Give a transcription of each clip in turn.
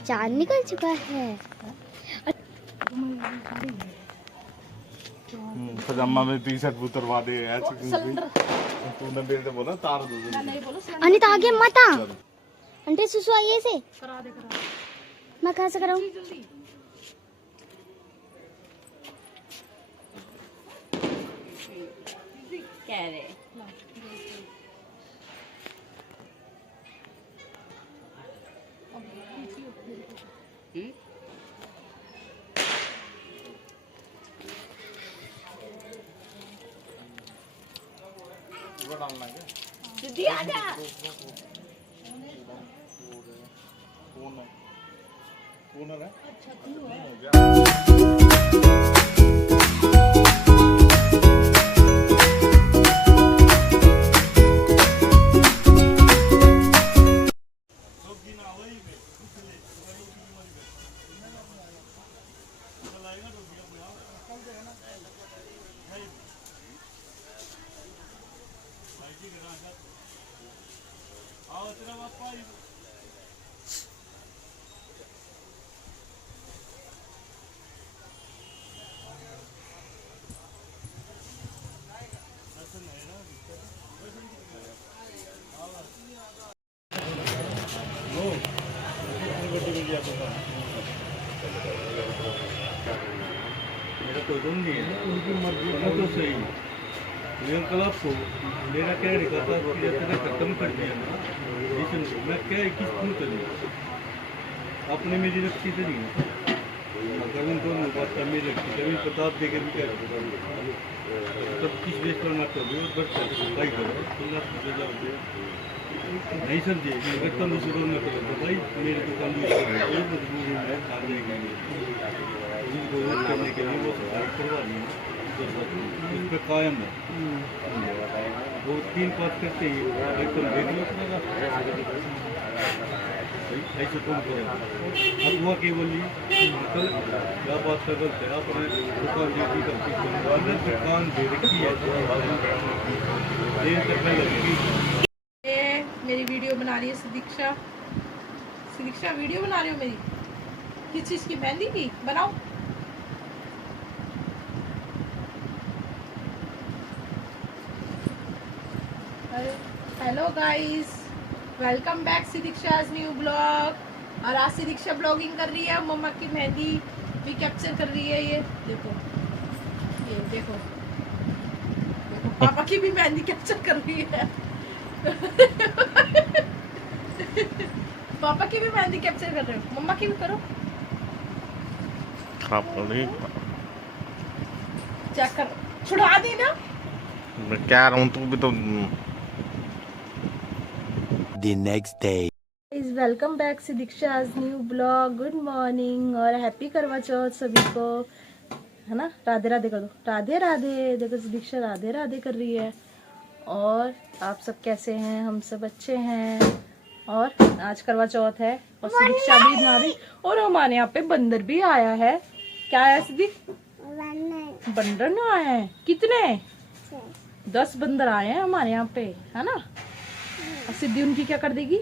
चांद निकल चुका है। पजामा में टी-शर्ट उतरवा दे तूने मेरे से बोला तार दो अनिता आगे मत आ। अंटे सुसु आइए से करा दे। मैं कहाँ से कराऊं? कह रहे दीदी आजा। कौन है? मेरा कोई गुम नहीं है, उनकी मर्जी है तो सही। मैं कल आपको मेरा कहने का था कि इतना खत्म कर दिया ना, इसमें मैं क्या किस क्यों करूँ? आपने मेरी रखी तो नहीं, अगर उनको बात मेरी रखी कभी प्रताप देकर भी क्या तब किस बेस पर मत करो और बस भाई करो नहीं समझे अगर तुम शुरू न करो तो भाई मेरी दुकान भी मजबूरी में आ जाएगी करने के लिए वो सफाई करवा रही है उस पर कायम है। वो 3 बात करते ही एकदम वीडियो ऐसे तुम करो अब हुआ केवल कल क्या बात का गलत है आपने दुकान देखी करती दुकान दे रखी है देर तक पहले मेरी वीडियो बना रही है सिदीक्षा वीडियो बना रही हो मेरी किस चीज की? मेहंदी की बनाओ। Hello guys, welcome back Sidiksha's new blog. और आज सिदीक्षा ब्लॉगिंग कर रही है, मम्मा की मेहंदी भी कैप्चर कर रही है। ये देखो पापा की भी मेहंदी कैप्चर कर रही है। पापा की भी मेहंदी कैप्चर कर रहे हो, मम्मा की भी करो। चेक कर, छुड़ा दी ना। मैं क्या रहा हूँ तू भी तो। The next day. Welcome back Sidiksha's new blog. Good morning और हैप्पी करवा चौथ सभी को, है ना। राधे राधे कर दो, राधे राधे। देखो सिदीक्षा राधे राधे कर रही है। और आप सब कैसे हैं? हम सब अच्छे हैं। और आज करवा चौथ है और सिदीक्षा भी बना रही। और हमारे यहाँ पे बंदर भी आया है। क्या आया सिद्दी? बंदर ना आए हैं। कितने? 10 बंदर आए हैं हमारे यहाँ पे, है ना। और सिद्धि उनकी क्या कर देगी?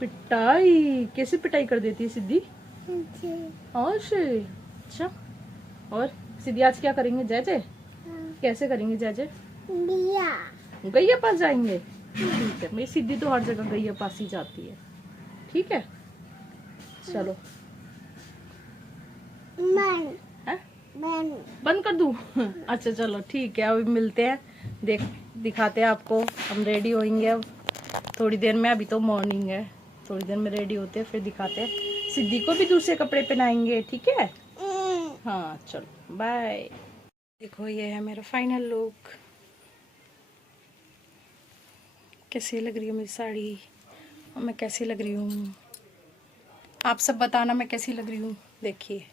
पिटाई। कैसे पिटाई कर देती है सिद्धि? और अच्छा। और सिद्धि आज क्या करेंगे? जय जय कैसे करेंगे? जय जय गैया पास जाएंगे। ठीक है, मेरी सिद्धि तो हर जगह गैया पास ही जाती है। ठीक है, चलो। बंद कर दूं? अच्छा चलो ठीक है, अभी मिलते हैं। दिखाते हैं आपको। हम रेडी होंगे अब थोड़ी देर में। अभी तो मॉर्निंग है, थोड़ी देर में रेडी होते हैं, फिर दिखाते हैं। सिद्धि को भी दूसरे कपड़े पहनाएंगे, ठीक है। हाँ चलो बाय। देखो ये है मेरा फाइनल लुक। कैसी लग रही है मेरी साड़ी और मैं कैसी लग रही हूँ? आप सब बताना मैं कैसी लग रही हूँ। देखिए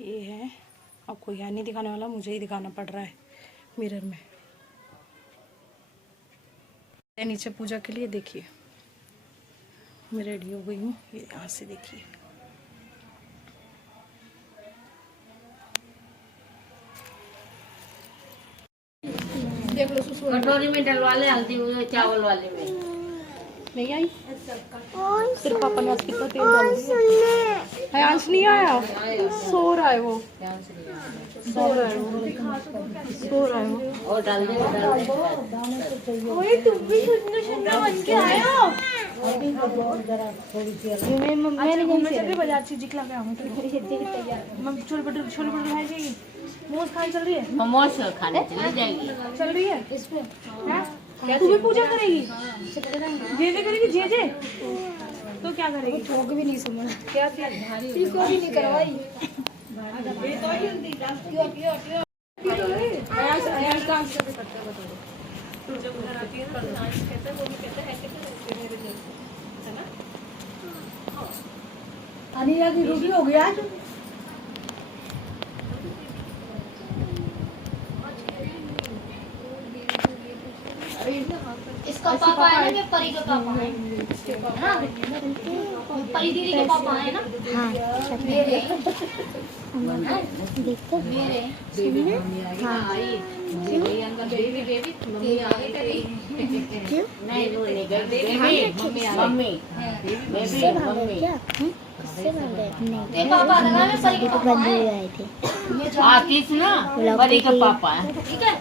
ये है, अब कोई है नहीं दिखाने वाला, मुझे ही दिखाना पड़ रहा है मिरर में। नीचे पूजा के लिए देखिए मैं रेडी हो गई हूँ। ये यहाँ से देखिए, देख लो। कटोरी में डलवा ले हल्दी चावल वाले में। नहीं आई? तेरे पापा ने आज कितना तेल डाल दिया। हयांश नहीं आया, सो रहा है वो, सो रहा है वो। और डाल दे। ओए तुम भी सुंदर बन के आए हो। मैंने घूमने चल रही बाजार से जिकला पे आऊँ। मम्मी छोले भटूरे खाई जाएगी, मोमोज खाने चल रही है, मोमोज खाने चली जाएगी। चल रही है। क्या तू भी पूजा करेगी? जे करेगी, जे तो क्या करेगी? ठोक भी नहीं समझ क्या को भी नहीं करवाई। अनिला की रोटी हो गया। इसका पापा है ना, परी का पापा है ना, परी दीदी के पापा है ना। हाँ मेरे देखो मेरे हाँ बेबी मम्मी आ गई। क्यों नहीं वो नहीं गई बेबी मम्मी बेबी मम्मी किससे बन गए? नहीं पापा लगा मैं परी के पापा आए थे। आतिश ना बड़ी का पापा है। ठीक है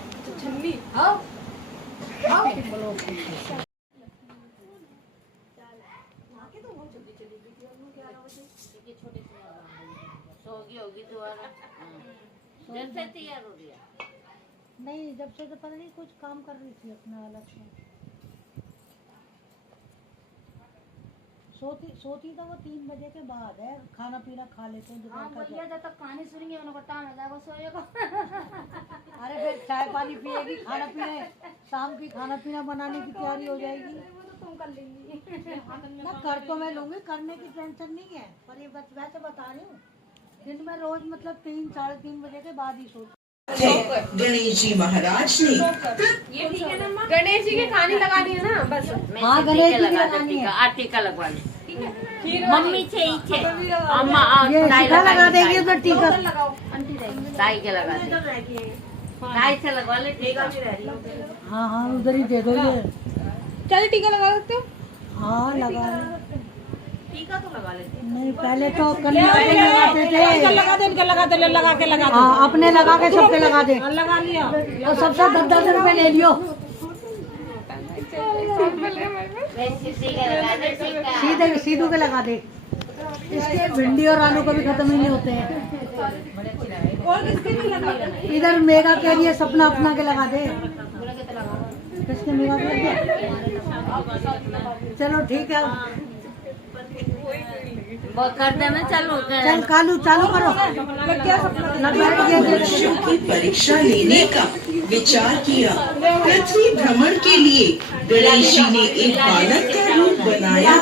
होगी दोबारा जब से तैयार हो गया। नहीं, जब से तो पता नहीं कुछ काम कर रही थी अपना अलग से। सोती तो वो 3 बजे के बाद है, खाना पीना खा लेते हैं हाँ दोपहर भैया का। जब तक कहानी सुनेंगे उनको टाइम हो जाएगा सोएगा। अरे फिर चाय पानी पिएगी, खाना पीना, शाम की खाना पीना बनाने की तैयारी हो जाएगी। तुम कर लेंगी ना कर तो मैं लूंगी, करने की टेंशन नहीं है, पर ये वैसे बता रही हूँ दिन में रोज मतलब 3 साढ़े 3 बजे के बाद ही सोती। गणेश जी महाराज ने गणेश जी के खाने लगा दिए ना बस। हाँ गणेश जी लगानी है। टीका लगवा ले मम्मी से इच्छे अम्मा टीका लगा देंगे तो टीका ताई के लगा दे, ताई से लगवा ले टीका। हाँ हाँ उधर ही दे दो ये। चल टीका लगा सकते हो? हाँ लगा टीका तो लगा लेते। नहीं पहले तो कन्या पे लगाते थे। लगा के हाँ अपने लगा के सबके लगा दे। लगा लिया और सबसे 10-10 रुपए ले लियो। सीधू के लगा दे, इसके भिंडी और आलू कभी खत्म ही नहीं होते हैं। इधर मेगा के लिए सपना अपना के लगा दे। किसके मेगा के लगे? चलो ठीक है, वो कर देना। चलो चल कालू चालू करो। मनुष्यों की परीक्षा लेने का विचार किया। पृथ्वी भ्रमण के लिए गणेश जी ने एक बालक का रूप बनाया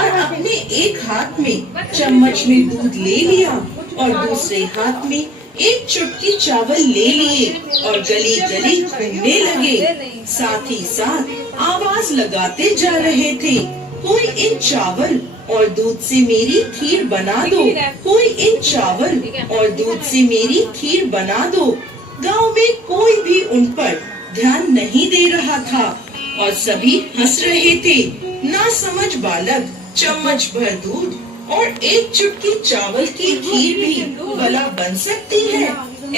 और अपने एक हाथ में चम्मच में दूध ले लिया और दूसरे हाथ में एक चुटकी चावल ले लिए और गली गली घूमने लगे। साथ ही साथ आवाज लगाते जा रहे थे, कोई इन चावल और दूध से मेरी खीर बना दो, कोई इन चावल और दूध से मेरी खीर बना दो। गांव में कोई भी उन पर ध्यान नहीं दे रहा था और सभी हंस रहे थे। ना समझ बालक चम्मच भर दूध और एक चुटकी चावल की खीर भी भला बन सकती है।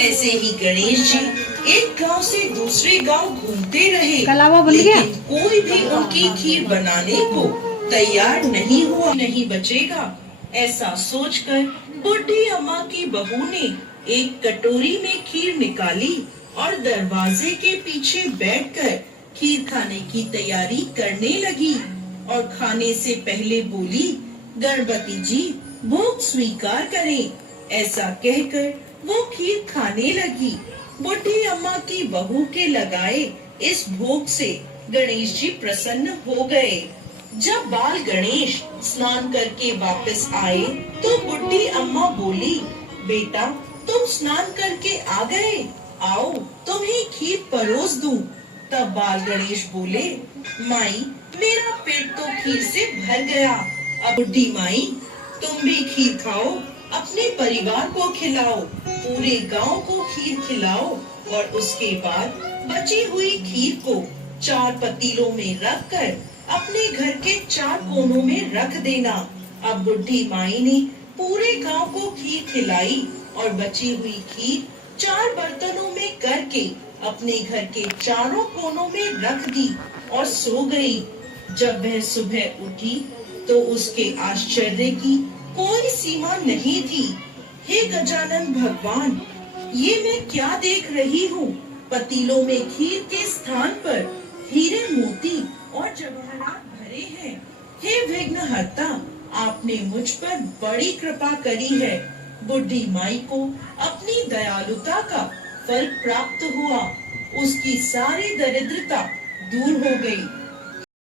ऐसे ही गणेश जी एक गांव से दूसरे गांव घूमते रहे, लेकिन कोई भी उनकी खीर बनाने को तैयार नहीं हुआ। नहीं बचेगा, ऐसा सोचकर बुढ़ी अम्मा की बहू ने एक कटोरी में खीर निकाली और दरवाजे के पीछे बैठकर खीर खाने की तैयारी करने लगी और खाने से पहले बोली, गणपति जी भोग स्वीकार करें। ऐसा कहकर वो खीर खाने लगी। बुढ़ी अम्मा की बहू के लगाए इस भोग से गणेश जी प्रसन्न हो गए। जब बाल गणेश स्नान करके वापस आए तो बुढ़ी अम्मा बोली, बेटा तुम स्नान करके आ गए, आओ तुम्हें खीर परोस दूं। तब बाल गणेश बोले, माई मेरा पेट तो खीर से भर गया। अब बुढ़ी माई तुम भी खीर खाओ, अपने परिवार को खिलाओ, पूरे गांव को खीर खिलाओ और उसके बाद बची हुई खीर को 4 पतीलों में रखकर अपने घर के 4 कोनों में रख देना। अब बुढ़ी माई ने पूरे गांव को खीर खिलाई और बची हुई खीर 4 बर्तनों में करके अपने घर के चारों कोनों में रख दी और सो गई। जब वह सुबह उठी तो उसके आश्चर्य की कोई सीमा नहीं थी। हे गजानन भगवान, ये मैं क्या देख रही हूँ? पतीलों में खीर के स्थान पर हीरे मोती और जवाहरात भरे हैं। हे विघ्नहर्ता, आपने मुझ पर बड़ी कृपा करी है। बुढ़ी माई को अपनी दयालुता का फल प्राप्त हुआ। उसकी सारी दरिद्रता दूर हो गई।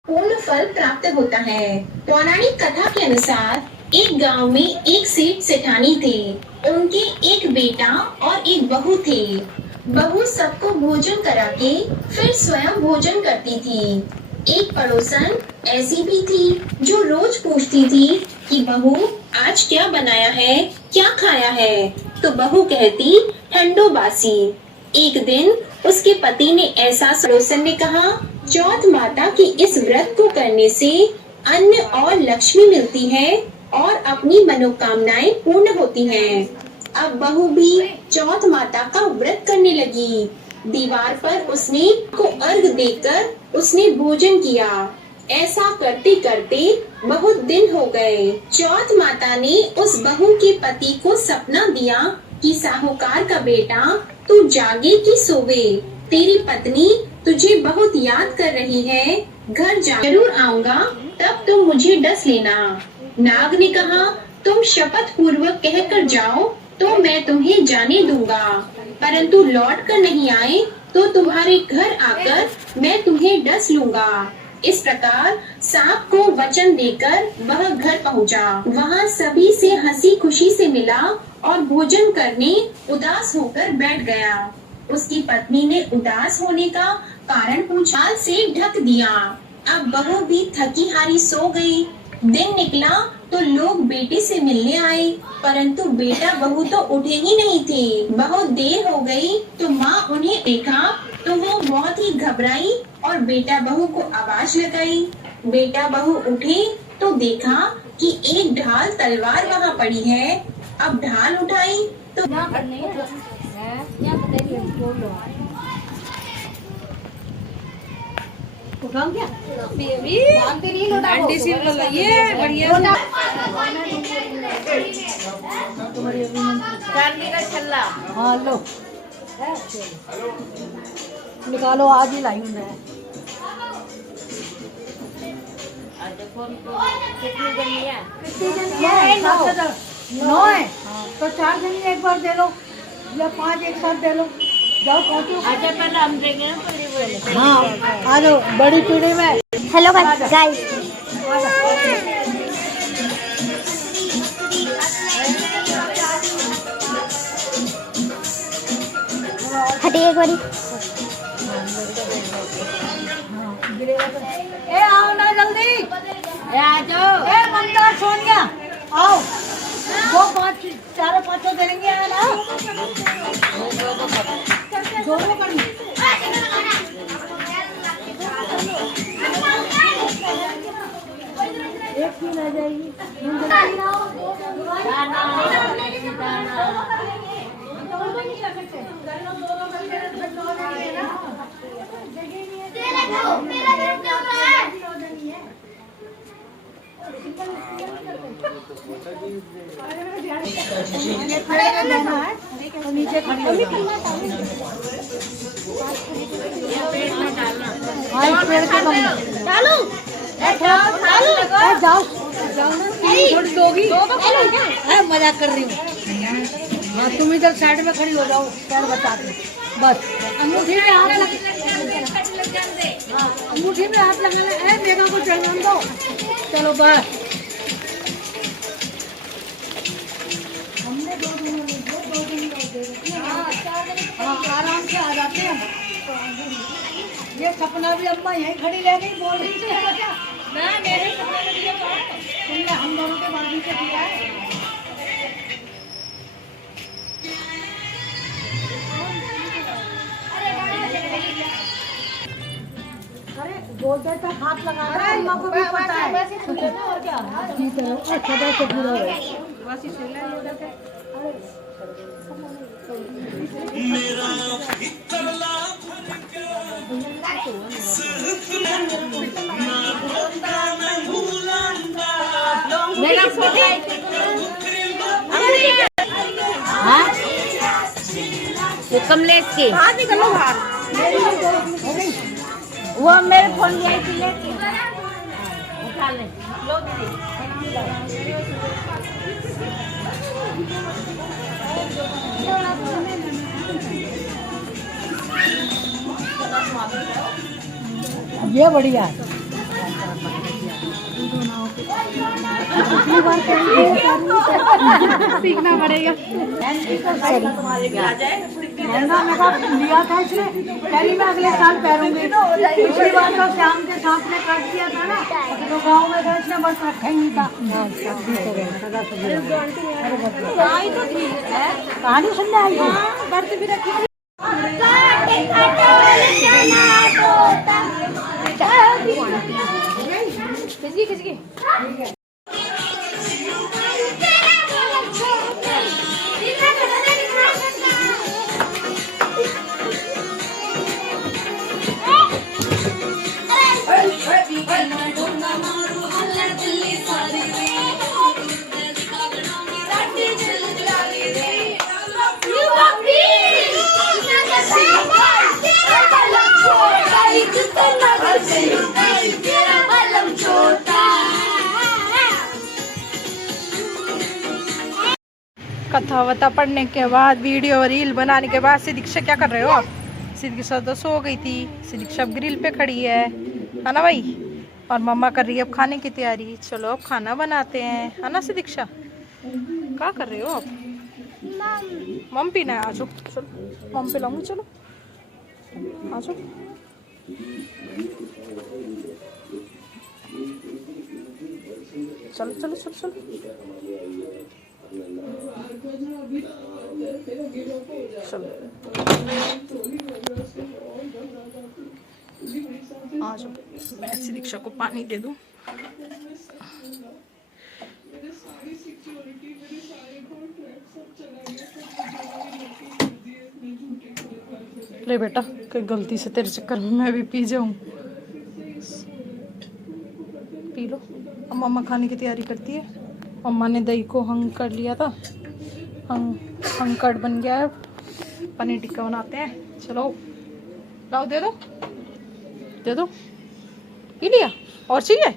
पूर्ण फल प्राप्त होता है। पौराणिक कथा के अनुसार एक गांव में एक सेठ सेठानी थे। उनके एक बेटा और एक बहू थे। बहू सबको भोजन करा के फिर स्वयं भोजन करती थी। एक पड़ोसन ऐसी भी थी जो रोज पूछती थी कि बहू आज क्या बनाया है, क्या खाया है? तो बहू कहती ठंडो बासी। एक दिन उसके पति ने ऐसा, पड़ोसन ने कहा चौथ माता की इस व्रत को करने से अन्न और लक्ष्मी मिलती है और अपनी मनोकामनाएं पूर्ण होती हैं। अब बहू भी चौथ माता का व्रत करने लगी। दीवार पर उसने को अर्घ देकर उसने भोजन किया। ऐसा करते करते बहुत दिन हो गए। चौथ माता ने उस बहू के पति को सपना दिया कि साहूकार का बेटा तू जागे कि सोवे, तेरी पत्नी तुझे बहुत याद कर रही है, घर जा जरूर आऊंगा, तब तुम मुझे डस लेना। नाग ने कहा तुम शपथ पूर्वक कह कर जाओ तो मैं तुम्हें जाने दूंगा, परंतु लौट कर नहीं आए तो तुम्हारे घर आकर मैं तुम्हें डस लूंगा। इस प्रकार सांप को वचन देकर वह घर पहुंचा। वहां सभी से हंसी खुशी से मिला और भोजन करने उदास होकर बैठ गया। उसकी पत्नी ने उदास होने का कारण पूछा से ढक दिया। अब बहू भी थकी हारी सो गई। दिन निकला तो लोग बेटे से मिलने आए, परंतु बेटा बहू तो उठे ही नहीं थे। बहुत देर हो गई तो माँ उन्हें देखा तो वो बहुत ही घबराई और बेटा बहू को आवाज लगाई। बेटा बहू उठे तो देखा कि एक ढाल तलवार वहाँ पड़ी है। अब ढाल उठाई तो चांदी का छल्ला हाँ लो निकालो, आज ही लाई हूँ मैं। और देखो हमको कितनी जमी है? 9 है तो 4 जनी एक बार दे लो या 5 एक साथ दे लो। जाओ पहुँचो। अच्छा पहले हम देंगे ना पीढ़ी बोले। हाँ आ जाओ बड़ी पीढ़ी में। हेलो गाइस, हटिए एक बारी। ए आओ ना जल्दी, आ जाओ। ए ममता सोनिया आओ, वो 4 5 दे देंगे ना, दोनों करनी। एक ही आ जाएगी। नीचे खड़ी हो जाओ, थोड़ी दोगी। मजाक कर रही हूँ। हाँ तुम इधर साइड में खड़ी हो जाओ, पैर बता दो बस। अंगूठी में हाथ अंगूठी में हाथ लगाना है, मेघा को चढ़ाने दो। चलो बस। हमने 2 दिन आराम से आ जाते हैं। ये सपना भी अम्मा यहीं खड़ी रह गई, बोल रही थी तुमने हम दोनों के बाजू से दिया है। बोलते तो हाथ लगाना, अम्मा को भी पता है। और क्या ठीक है, अच्छा वैसे पूरा है। मेरा फोटो हाँ वो कमलेश की वो मेरे फोन में आई थी लेके उठा ले लो दीदी ये बढ़िया है। सीखना पड़ेगा। लिया था इसने, पहली मैं अगले साल पहनूंगी। पिछली बार तो श्याम के साथ में काट दिया था ना, तो गाँव में गए इसने बस रखा ही नहीं था। कहानी सुनने आई है, व्रत भी रखी। कथा वथा पढ़ने के बाद, वीडियो रील बनाने के बाद सिदीक्षा क्या कर रहे हो आप? सिदीक्षा तो सो गई थी। सिदीक्षा अब ग्रिल पे खड़ी है ना भाई? और मम्मा कर रही है अब खाने की तैयारी। चलो अब खाना बनाते हैं, है ना सिदीक्षा? क्या कर रहे हो आप? मम पीना है, आ जाओ। चलो मम पिलाऊंगी, चलो आ जाओ। चलो चलो चलो चलो चलो आ जाओ। मैं सिदीक्षा को पानी दे दूं। ले बेटा, कोई गलती से तेरे चक्कर में मैं भी पी जाऊं। P low. अब मम्मा खाने की तैयारी करती है। मम्मा ने दही को हंग कर लिया था, हंग कट बन गया है। पनीर टिक्का बनाते हैं। चलो लाओ, दे दो दे दो। पी लिया? और चाहिए?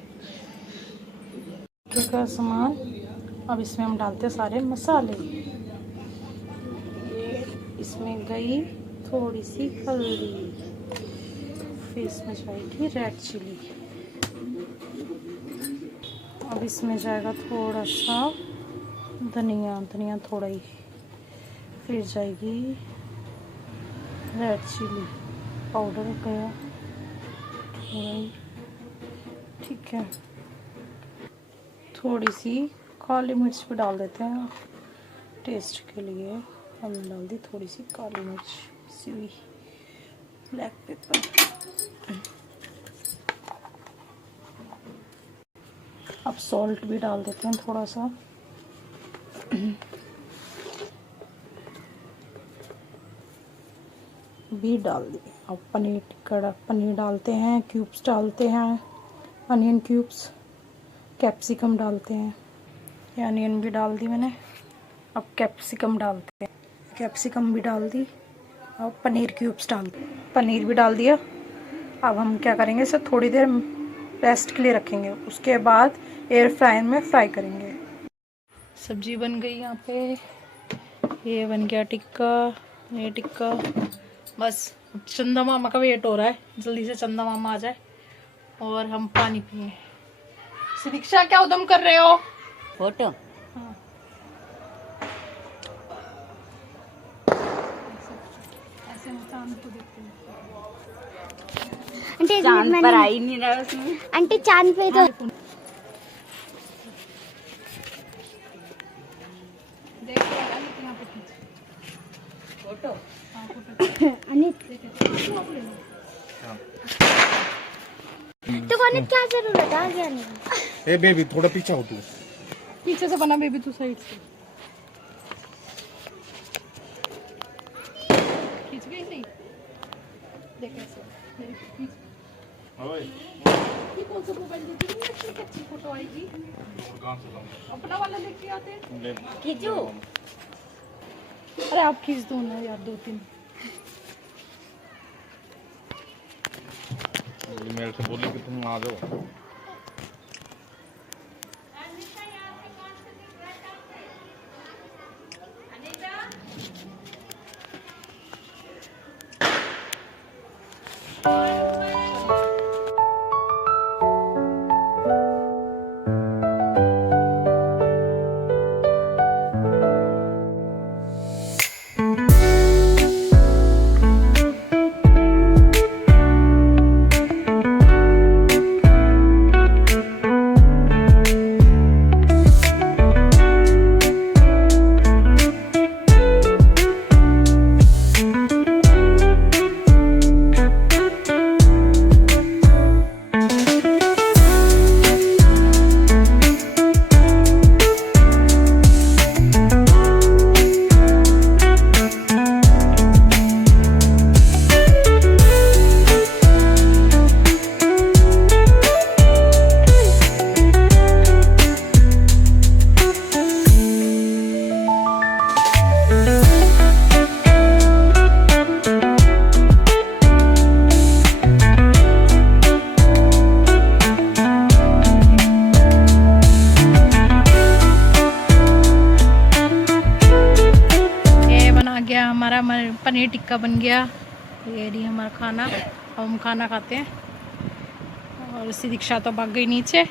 का सामान। अब इसमें हम डालते हैं सारे मसाले। इसमें गई थोड़ी सी हल्दी, फिर इसमें जाएगी रेड चिली। अब इसमें जाएगा थोड़ा सा धनिया, धनिया थोड़ा ही, फिर जाएगी रेड चिली पाउडर गया थोड़ा ही, ठीक है। थोड़ी सी काली मिर्च भी डाल देते हैं टेस्ट के लिए। हमने डाल दी थोड़ी सी काली मिर्च, सी ब्लैक पेपर। अब सॉल्ट भी डाल देते हैं थोड़ा सा। भी डाल दिए। अब पनीर टिक्का, पनीर डालते हैं, क्यूब्स डालते हैं, अनियन क्यूब्स, कैप्सिकम डालते हैं। ये अनियन भी डाल दी मैंने। अब कैप्सिकम डालते हैं, कैप्सिकम भी डाल दी। अब पनीर क्यूब्स पनीर भी डाल दिया। अब हम क्या करेंगे, इसे थोड़ी देर रेस्ट के लिए रखेंगे, उसके बाद एयर फ्रायर में फ्राई करेंगे। सब्जी बन गई यहाँ पे। ये बन गया टिक्का, ये टिक्का। बस चंदा मामा का वेट हो रहा है, जल्दी से चंदा मामा आ जाए और हम पानी पिए। सिदीक्षा क्या उद्यम कर रहे हो? फोटो हाँ। ऐसे हम चांद को देखते हैं। चांद पर आई नहीं रहा उसमें। आंटी चांद पे तो फोटो अनित तो कहने क्या जरूरत है आगे आने की? ए बेबी थोड़ा पीछे हो तू। पीछे से बना बेबी तू साइड से खींच गई नहीं देख ऐसे ये कौन सा मोबाइल देती है इतनी अच्छी फोटो आएगी अपना वाला लेके आते खींचू। अरे आप खींच दो ना यार 2-3 मेरे से बोली कि तुम आ जाओ। हमारा पनीर टिक्का बन गया। ये रही हमारा खाना, अब हम खाना खाते हैं। और दीक्षा तो भाग गई नीचे।